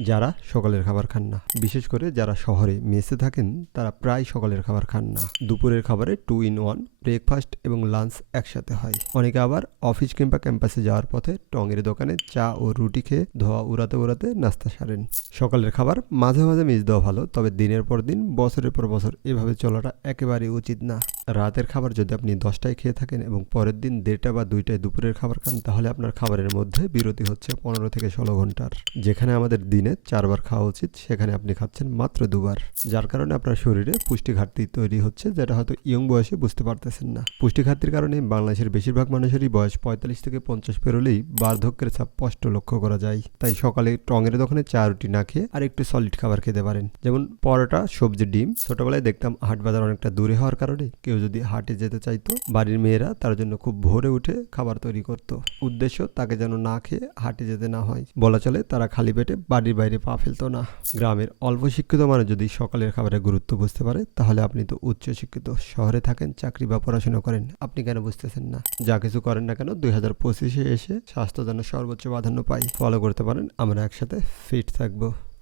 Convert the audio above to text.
যারা সকালের খাবার খান না। বিশেষ করে যারা শহরে মেসে থাকেন, তারা প্রায় সকালের খাবার খান না। দুপুরের খাবারে টু ইন ওয়ান ব্রেকফাস্ট এবং লাঞ্চ একসাথে হয়। অনেকে আবার অফিস কিংবা ক্যাম্পাসে যাওয়ার পথে টঙের দোকানে চা ও রুটি খেয়ে ধোয়া উড়াতে উড়াতে নাস্তা সারেন। সকালের খাবার মাঝে মাঝে মিস দেওয়া ভালো, তবে দিনের পর দিন, বছরের পর বছর এভাবে চলাটা একেবারেই উচিত না। রাতের খাবার যদি আপনি দশটায় খেয়ে থাকেন এবং পরের দিন দেড়টা বা দুইটায় দুপুরের খাবার খান, তাহলে আপনার খাবারের মধ্যে বিরতি হচ্ছে পনেরো থেকে ষোলো ঘণ্টার। যেখানে আমাদের দিনে চারবার খাওয়া উচিত, সেখানে আপনি খাচ্ছেন মাত্র দুবার। যার কারণে আপনার শরীরে পুষ্টি ঘাটতি তৈরি হচ্ছে যেটা হয়তো ইয়ং বয়সে বুঝতে পারতেছেন না। পুষ্টি ঘাটতির কারণে বাংলাদেশের বেশিরভাগ মানুষেরই বয়স পঁয়তাল্লিশ থেকে পঞ্চাশ পেরোলেই বার্ধক্যের চাপ স্পষ্ট লক্ষ্য করা যায়। তাই সকালে টঙের দোকানে চা রুটি না খেয়ে আর একটু সলিড খাবার খেতে পারেন। যেমন পরোটা, সবজি, ডিম। ছোটবেলায় দেখতাম হাট বাজার অনেকটা দূরে হওয়ার কারণে কেউ যদি হাটে যেতে চাইতো, বাড়ির মেয়েরা তার জন্য খুব ভোরে উঠে খাবার তৈরি করত। উদ্দেশ্য তাকে যেন না খেয়ে হাটে যেতে না হয়। বলা চলে তারা খালি পেটে বাড়ির বাইরে পা ফেলতো না। গ্রামের অল্প শিক্ষিত মানুষ যদি সকালের খাবারের গুরুত্ব বুঝতে পারে, তাহলে আপনি তো উচ্চ শিক্ষিত। শহরে থাকেন, চাকরি বা পড়াশোনা করেন, আপনি কেন বুঝতেছেন না? যা কিছু করেন না কেন, দুই হাজার পঁচিশে এসে স্বাস্থ্য যেন সর্বোচ্চ প্রাধান্য পাই ফলো করতে পারেন, আমরা একসাথে ফিট থাকব।